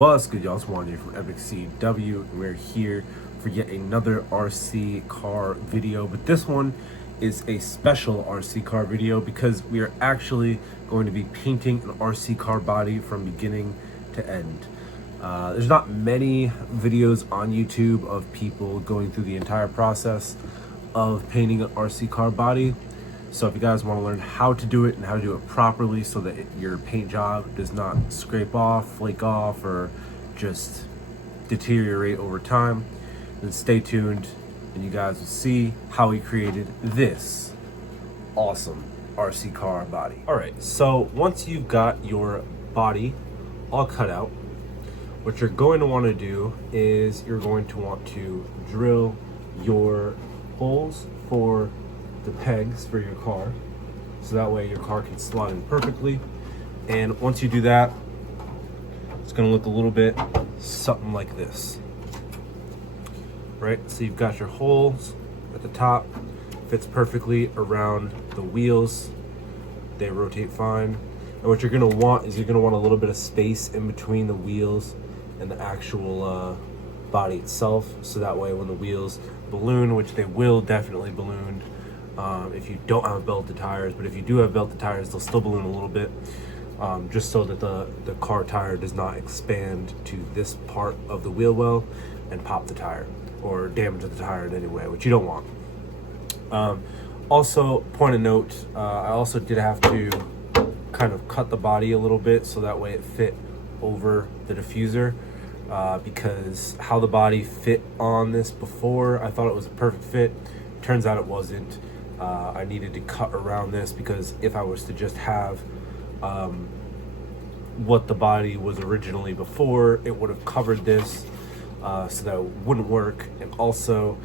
What's good, y'all? It's Juan here from Epic CW, and we're here for yet another RC car video. But this one is a special RC car video because we are actually going to be painting an RC car body from beginning to end. There's not many videos on YouTube of people going through the entire process of painting an RC car body. So if you guys want to learn how to do it and how to do it properly so that your paint job does not scrape off, flake off, or just deteriorate over time, then stay tuned and you guys will see how we created this awesome RC car body. All right, so once you've got your body all cut out, what you're going to want to do is you're going to want to drill your holes for the pegs for your car, so that way your car can slot in perfectly. And once you do that, it's going to look a little bit something like this, right? So you've got your holes at the top, fits perfectly around the wheels, they rotate fine. And what you're going to want is you're going to want a little bit of space in between the wheels and the actual body itself, so that way when the wheels balloon, which they will definitely balloon if you don't have belted tires, but if you do have belted tires, they'll still balloon a little bit, just so that the car tire does not expand to this part of the wheel well and pop the tire or damage the tire in any way, which you don't want. Also, point of note, I also did have to kind of cut the body a little bit so that way it fit over the diffuser, because how the body fit on this before, I thought it was a perfect fit. Turns out it wasn't. I needed to cut around this because if I was to just have what the body was originally before, it would have covered this, so that it wouldn't work, and also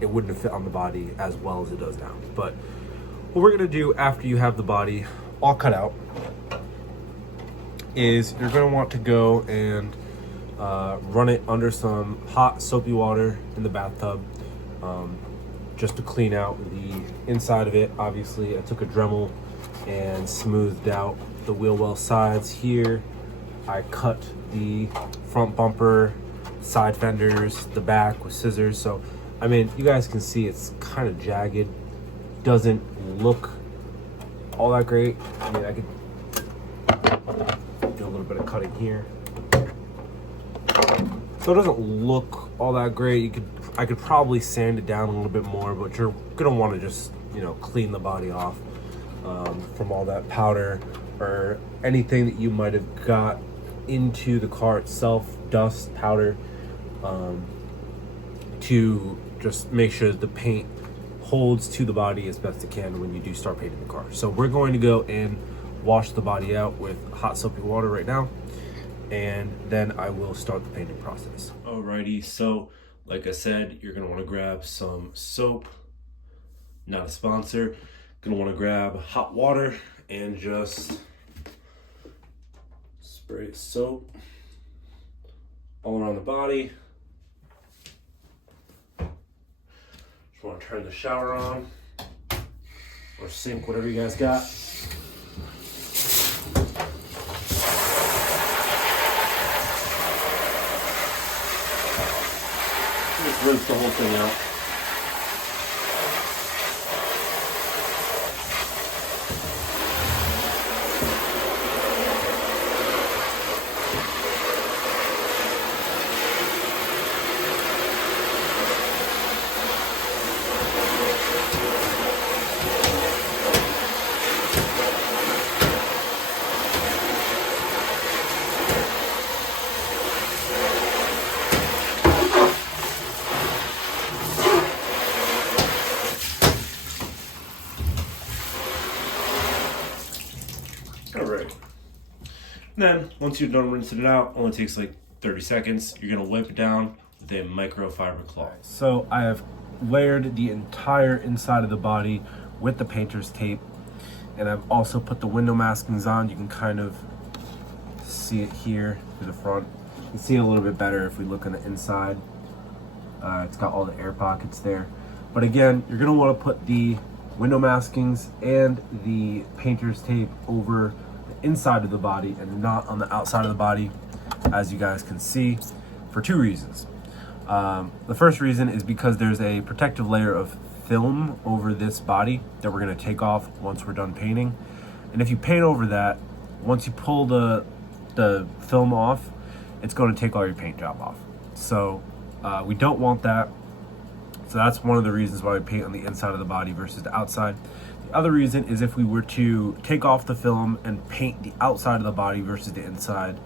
it wouldn't have fit on the body as well as it does now. But what we're gonna do after you have the body all cut out is you're gonna want to go and run it under some hot soapy water in the bathtub, just to clean out the inside of it. Obviously, I took a Dremel and smoothed out the wheel well sides here. I cut the front bumper, side fenders, the back with scissors. So, I mean, you guys can see it's kind of jagged. Doesn't look all that great. I mean, I could do a little bit of cutting here. So it doesn't look all that great. I could probably sand it down a little bit more, but you're gonna want to just, clean the body off from all that powder or anything that you might have got into the car itself, dust, powder, to just make sure that the paint holds to the body as best it can when you do start painting the car. So we're going to go and wash the body out with hot soapy water right now, and then I will start the painting process. Alrighty, so like I said, you're gonna wanna grab some soap, not a sponsor. Gonna wanna grab hot water and just spray soap all around the body. Just wanna turn the shower on or sink, whatever you guys got. Just rinse the whole thing out. Alright. Then, once you're done rinsing it out, only takes like 30 seconds, you're gonna wipe it down with a microfiber cloth. So I have layered the entire inside of the body with the painter's tape, and I've also put the window maskings on. You can kind of see it here to the front. You can see it a little bit better if we look on the inside. It's got all the air pockets there. But again, you're gonna wanna put the window maskings and the painter's tape over the inside of the body and not on the outside of the body. as you guys can see, for two reasons. The first reason is because there's a protective layer of film over this body that we're going to take off once we're done painting. And if you paint over that, once you pull the film off, it's going to take all your paint job off. So we don't want that. So that's one of the reasons why we paint on the inside of the body versus the outside. The other reason is if we were to take off the film and paint the outside of the body versus the inside,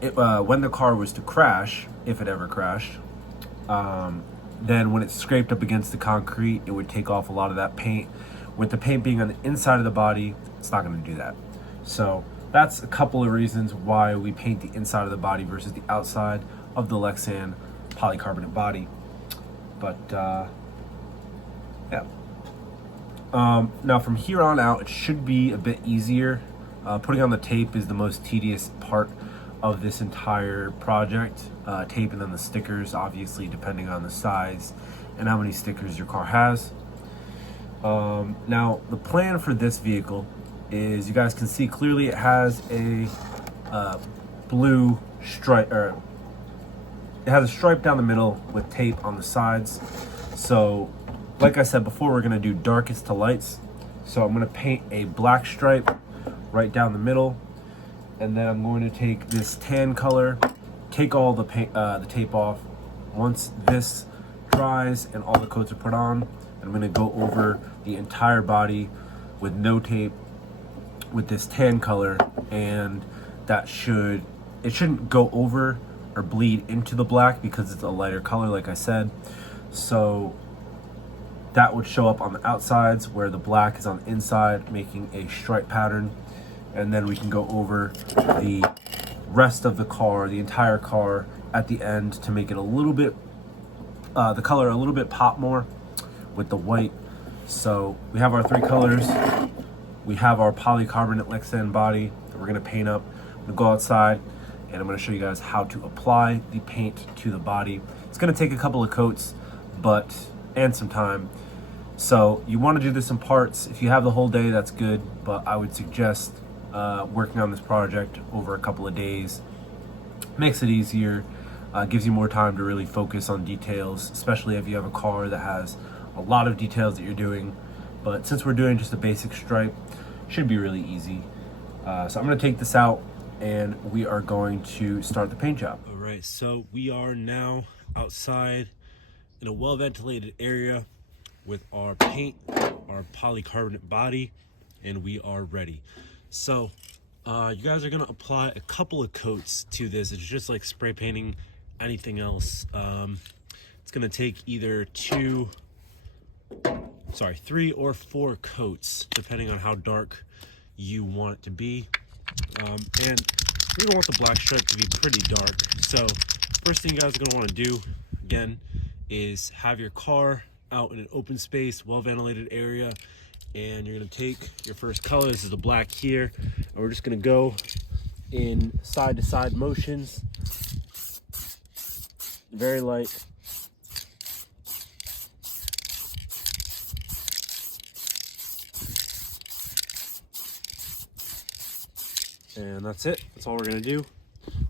when the car was to crash, if it ever crashed, then when it's scraped up against the concrete, it would take off a lot of that paint. With the paint being on the inside of the body, it's not going to do that. So that's a couple of reasons why we paint the inside of the body versus the outside of the Lexan polycarbonate body. But yeah. Now from here on out, it should be a bit easier. Putting on the tape is the most tedious part of this entire project. Tape and then the stickers, obviously depending on the size and how many stickers your car has. Now the plan for this vehicle is, you guys can see clearly, it has a blue stripe, or it has a stripe down the middle with tape on the sides. So like I said before, we're going to do darkest to lights. So I'm going to paint a black stripe right down the middle, and then I'm going to take this tan color, take all the paint, the tape off. Once this dries and all the coats are put on, I'm going to go over the entire body with no tape with this tan color, and it shouldn't go over or bleed into the black because it's a lighter color, like I said. So that would show up on the outsides where the black is on the inside, making a stripe pattern. And then we can go over the rest of the car, the entire car, at the end to make it a little bit, the color a little bit pop more with the white. So we have our three colors. We have our polycarbonate Lexan body that we're gonna paint up. I'm gonna go outside and I'm gonna show you guys how to apply the paint to the body. It's gonna take a couple of coats, and some time. So you wanna do this in parts. If you have the whole day, that's good, but I would suggest working on this project over a couple of days. Makes it easier, gives you more time to really focus on details, especially if you have a car that has a lot of details that you're doing. But since we're doing just a basic stripe, should be really easy. So I'm gonna take this out and we are going to start the paint job. All right, so we are now outside in a well-ventilated area with our paint, our polycarbonate body, and we are ready. So you guys are gonna apply a couple of coats to this. It's just like spray painting anything else. It's gonna take either 3 or 4 coats, depending on how dark you want it to be. And you're gonna want the black stripe to be pretty dark. So first thing you guys are gonna wanna do, again, is have your car out in an open space, well-ventilated area, and you're gonna take your first color. This is the black here, and we're just gonna go in side-to-side motions, very light. And that's it. That's all we're gonna do.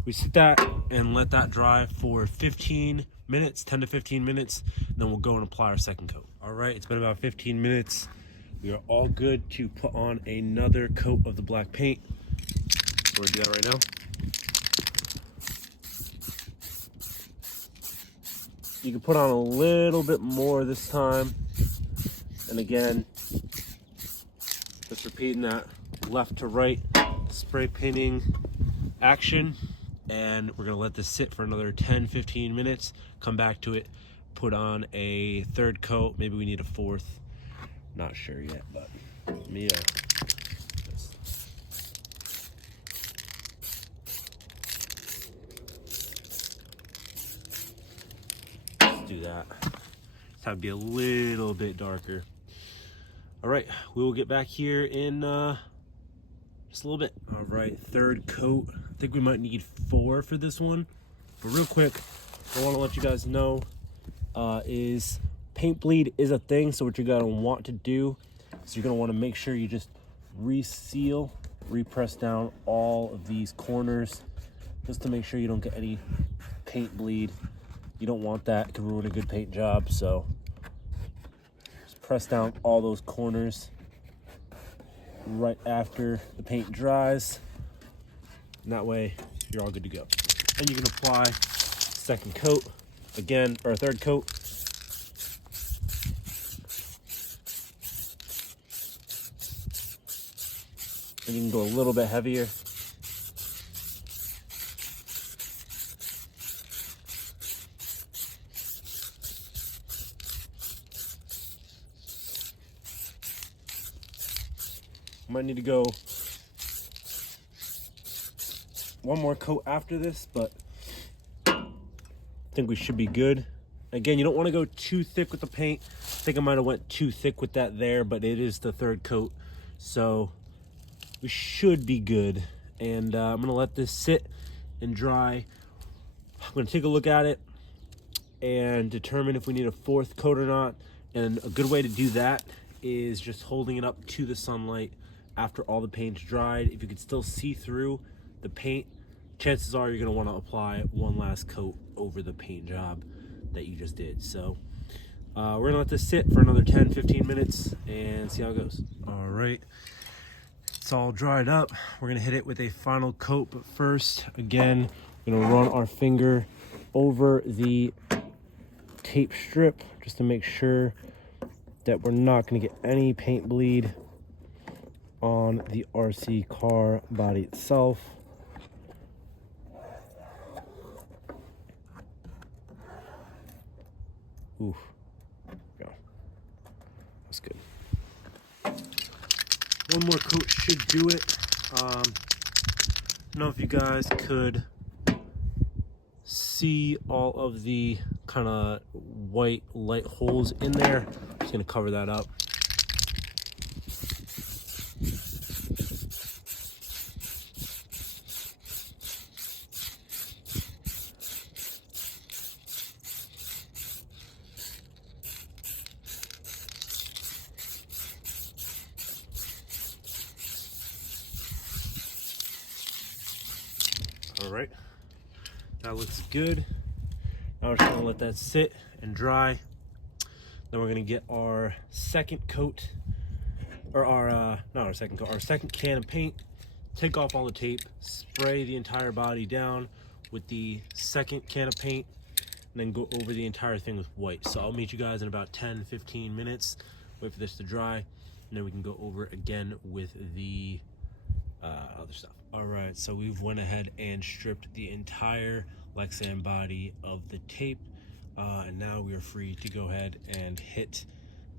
We sit that and let that dry for 15 minutes, 10 to 15 minutes, and then we'll go and apply our second coat. All right, it's been about 15 minutes. We are all good to put on another coat of the black paint. So we're gonna do that right now. You can put on a little bit more this time. And again, just repeating that left to right spray painting action. And we're gonna let this sit for another 10-15 minutes, come back to it, put on a third coat. Maybe we need a fourth, not sure yet, but let me let's do that. Just have to be a little bit darker. All right, we will get back here in just a little bit. All right, third coat. I think we might need 4 for this one. But real quick, I want to let you guys know is paint bleed is a thing. So what you're gonna want to do is you're gonna want to make sure you just reseal, repress down all of these corners just to make sure you don't get any paint bleed. You don't want that. It can ruin a good paint job. So just press down all those corners right after the paint dries. And that way you're all good to go. And you can apply second coat again, or a third coat. And you can go a little bit heavier. Might need to go one more coat after this, but I think we should be good. Again, you don't want to go too thick with the paint. I think I might have went too thick with that there, but it is the third coat, so we should be good. And I'm gonna let this sit and dry. I'm gonna take a look at it and determine if we need a fourth coat or not. And a good way to do that is just holding it up to the sunlight after all the paint's dried. If you can still see through the paint, chances are you're gonna wanna apply one last coat over the paint job that you just did. So we're gonna let this sit for another 10-15 minutes and see how it goes. All right, it's all dried up. We're gonna hit it with a final coat, but first, again, we're gonna run our finger over the tape strip just to make sure that we're not gonna get any paint bleed on the RC car body itself. Oof. Go. That's good. One more coat should do it. I don't know if you guys could see all of the kind of white light holes in there. I'm just gonna cover that up. All right, that looks good. Now we're just gonna let that sit and dry. Then we're gonna get our second coat, or our not our second coat, our second can of paint. Take off all the tape, spray the entire body down with the second can of paint, and then go over the entire thing with white. So I'll meet you guys in about 10-15 minutes. Wait for this to dry, and then we can go over it again with the other stuff. All right, so we've went ahead and stripped the entire Lexan body of the tape, and now we are free to go ahead and hit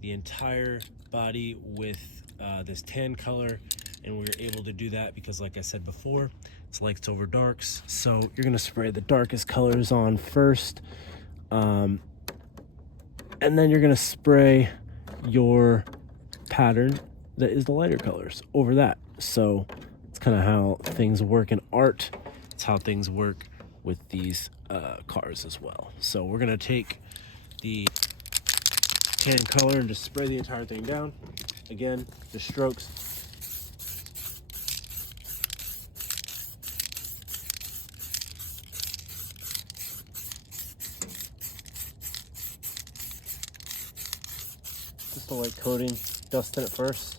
the entire body with this tan color. And we were able to do that because, like I said before, it's lights over darks. So you're gonna spray the darkest colors on first, and then you're gonna spray your pattern that is the lighter colors over that. So it's kind of how things work in art. It's how things work with these cars as well. So we're gonna take the tan color and just spray the entire thing down. Again, just strokes. Just a light coating, dusting it first.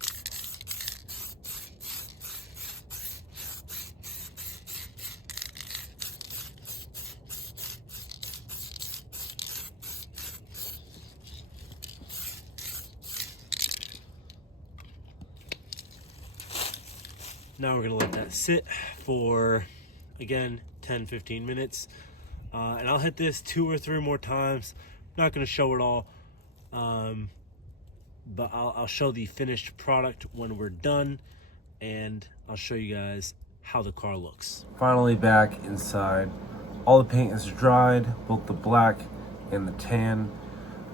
Now we're gonna let that sit for, again, 10-15 minutes. And I'll hit this 2 or 3 more times. Not gonna show it all, but I'll show the finished product when we're done, and I'll show you guys how the car looks. Finally back inside. All the paint is dried, both the black and the tan.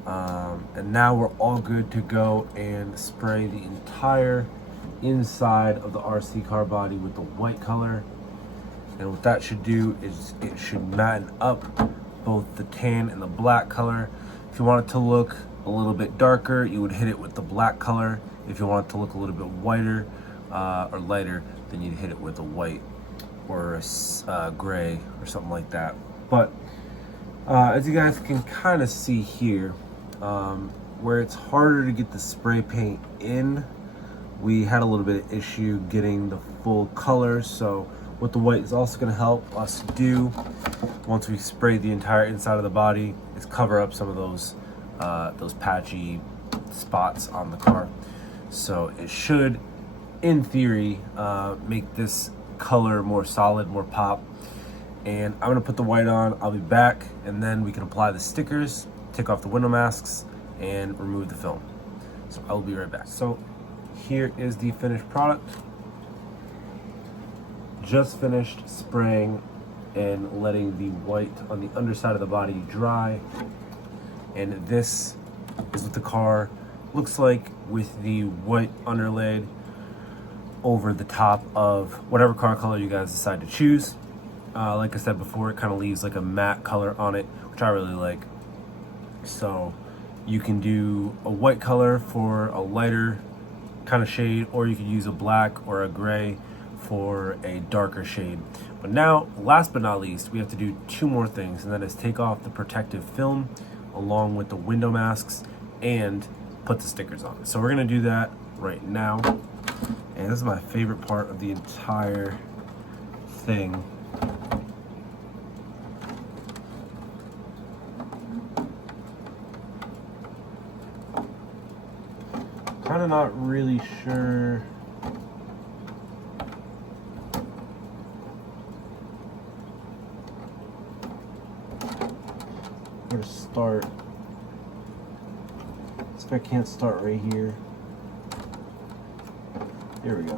And now we're all good to go and spray the entire inside of the RC car body with the white color. And what that should do is it should matten up both the tan and the black color. If you want it to look a little bit darker, you would hit it with the black color. If you want it to look a little bit whiter or lighter, then you'd hit it with the white. or gray or something like that. But as you guys can kind of see here, where it's harder to get the spray paint in, we had a little bit of issue getting the full color. So what the white is also going to help us do once we spray the entire inside of the body is cover up some of those patchy spots on the car. So it should, in theory, make this color more solid, more pop. And I'm gonna put the white on, I'll be back, and then we can apply the stickers, take off the window masks, and remove the film. So I'll be right back. So here is the finished product. Just finished spraying and letting the white on the underside of the body dry. And this is what the car looks like with the white underlaid over the top of whatever car color you guys decide to choose. Like I said before, it kind of leaves like a matte color on it, which I really like. So you can do a white color for a lighter kind of shade, or you could use a black or a gray for a darker shade. But now, last but not least, we have to do two more things, and that is take off the protective film along with the window masks and put the stickers on it. So we're gonna do that right now. And this is my favorite part of the entire thing. Kind of not really sure where to start. If I can't start right here. Here we go.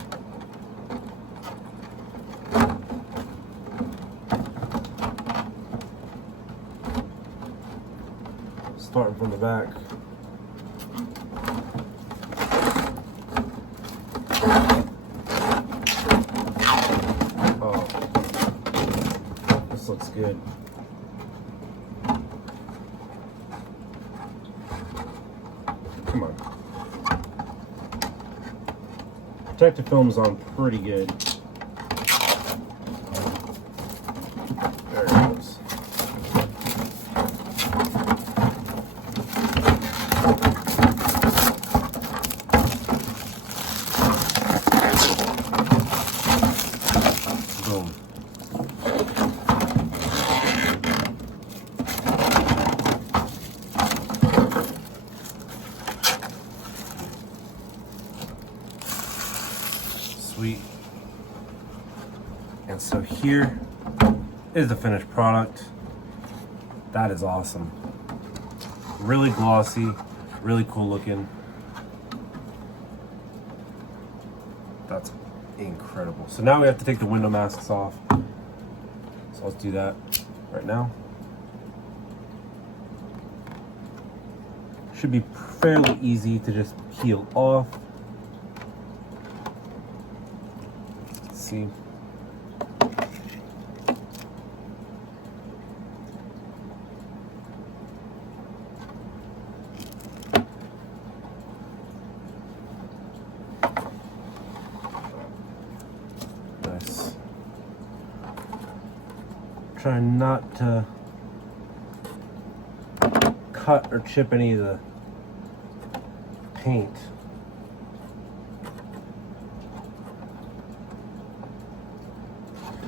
Starting from the back. Oh, this looks good. Come on. Protective film's on pretty good. There it goes. Boom. Sweet. And so here is the finished product. That is awesome. Really glossy, really cool looking. That's incredible. So now we have to take the window masks off. So let's do that right now. Should be fairly easy to just peel off. Let's see. Nice. Try not to cut or chip any of the paint.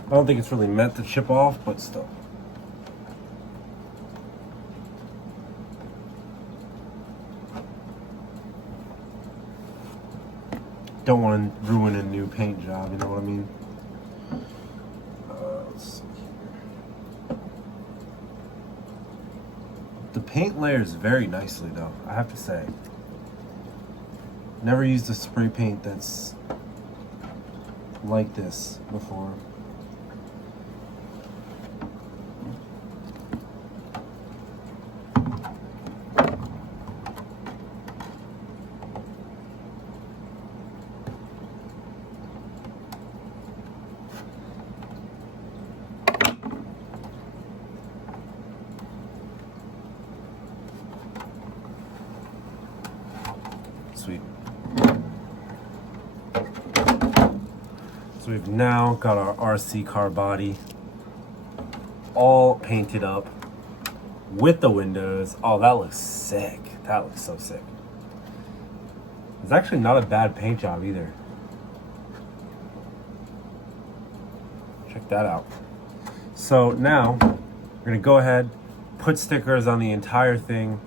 I don't think it's really meant to chip off, but still. Don't want to ruin a new paint job, you know what I mean? Let's see here. The paint layers very nicely though, I have to say. Never used a spray paint that's like this before. Sweet. So So we've now got our RC car body all painted up with the windows. Oh, that looks sick. That looks so sick. It's actually not a bad paint job either. Check that out. So now we're gonna go ahead, put stickers on the entire thing,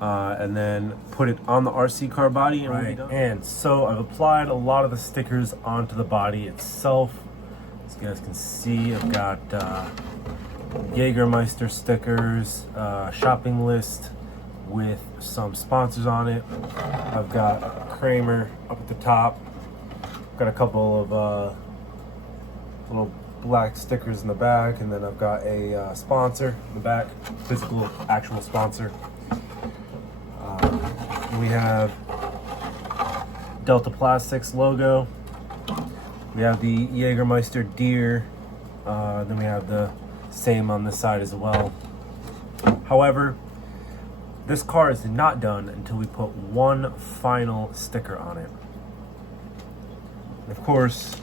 and then put it on the RC car body. And right. And so I've applied a lot of the stickers onto the body itself. As you guys can see, I've got Jägermeister stickers, shopping list with some sponsors on it. I've got Kramer up at the top. I've got a couple of little black stickers in the back, and then I've got a sponsor in the back, physical, actual sponsor. We have Delta Plastics logo. We have the Jägermeister deer. Then we have the same on this side as well. However, this car is not done until we put one final sticker on it. Of course,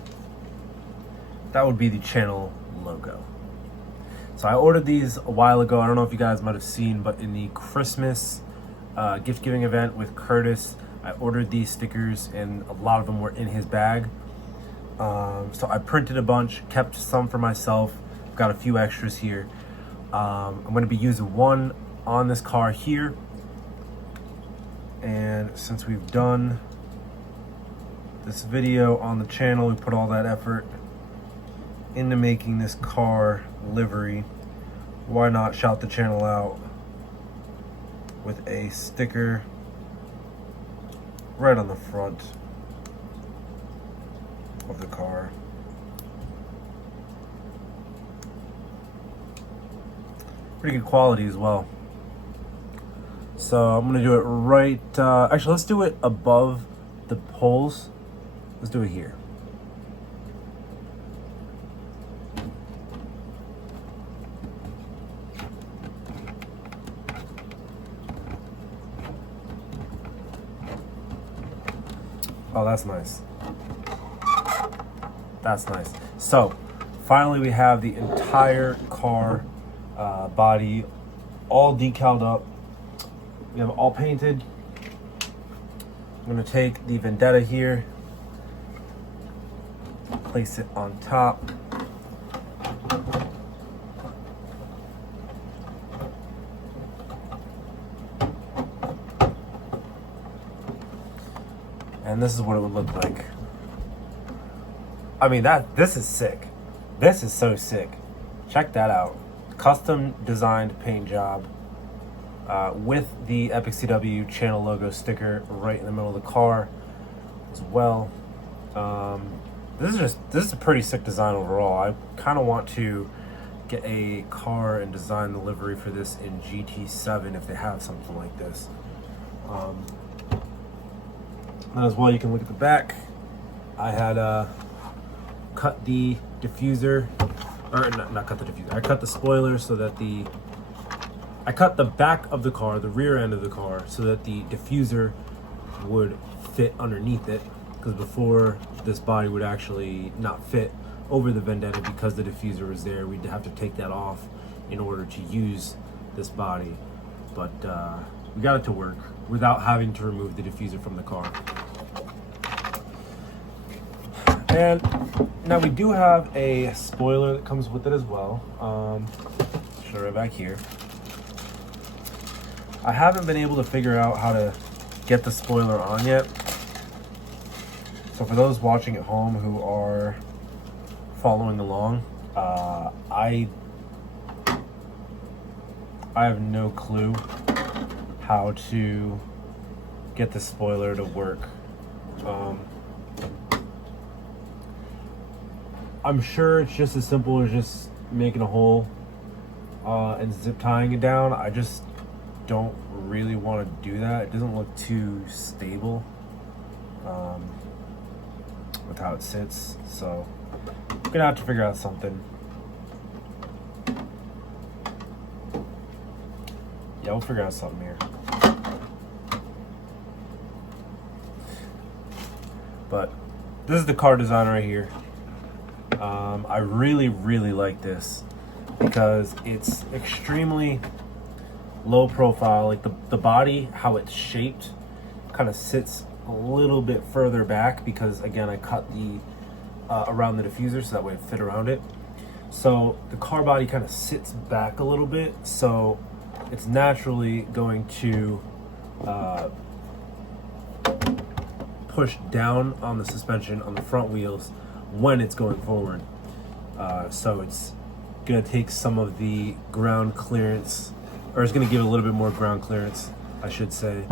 that would be the channel logo. So I ordered these a while ago. I don't know if you guys might have seen, but in the Christmas gift giving event with Curtis, I ordered these stickers and a lot of them were in his bag. So I printed a bunch, kept some for myself. Got a few extras here. I'm going to be using one on this car here, and since we've done this video on the channel, we put all that effort into making this car livery, why not shout the channel out with a sticker right on the front of the car. Pretty good quality as well. So I'm gonna do it right, actually let's do it above the poles. Let's do it here. Oh, that's nice. That's nice. So finally we have the entire car body all decaled up. We have it all painted. I'm gonna take the Vendetta here, place it on top. And this is what it would look like. I mean, this is sick. This is so sick. Check that out. Custom designed paint job with the Epic CW channel logo sticker right in the middle of the car as well. This is a pretty sick design overall. I kind of want to get a car and design the livery for this in GT7 if they have something like this. And as well, you can look at the back. I had cut the diffuser, or not cut the diffuser. I cut the spoiler so that I cut the back of the car, the rear end of the car, so that the diffuser would fit underneath it. Because before, this body would actually not fit over the Vendetta because the diffuser was there. We'd have to take that off in order to use this body. But we got it to work without having to remove the diffuser from the car. And now we do have a spoiler that comes with it as well. Show it right back here. I haven't been able to figure out how to get the spoiler on yet. So for those watching at home who are following along, I have no clue how to get the spoiler to work. I'm sure it's just as simple as just making a hole and zip tying it down. I just don't really want to do that. It doesn't look too stable with how it sits. So I'm gonna have to figure out something. Yeah, we'll figure out something here. But this is the car design right here. I really like this because it's extremely low profile. Like the body, how it's shaped, kind of sits a little bit further back because again I cut the around the diffuser so that way it fit around it. So the car body kind of sits back a little bit, so it's naturally going to push down on the suspension on the front wheels when it's going forward. So it's gonna take some of the ground clearance, or it's gonna give a little bit more ground clearance, I should say.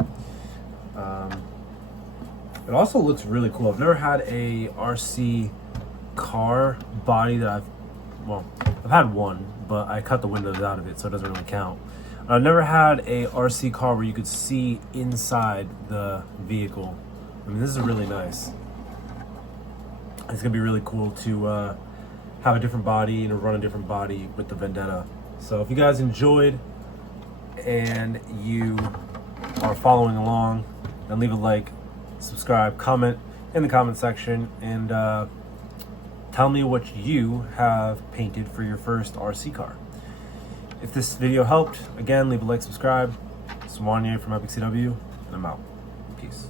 It also looks really cool. I've never had a RC car body that I've had one, but I cut the windows out of it, so it doesn't really count. I've never had a RC car where you could see inside the vehicle. I mean, this is really nice. It's gonna be really cool to have a different body and run a different body with the Vendetta. So if you guys enjoyed and you are following along, then leave a like, subscribe, comment in the comment section, and tell me what you have painted for your first RC car. If this video helped, again, leave a like, subscribe. This is Wanye from Epic CW, and I'm out. Peace.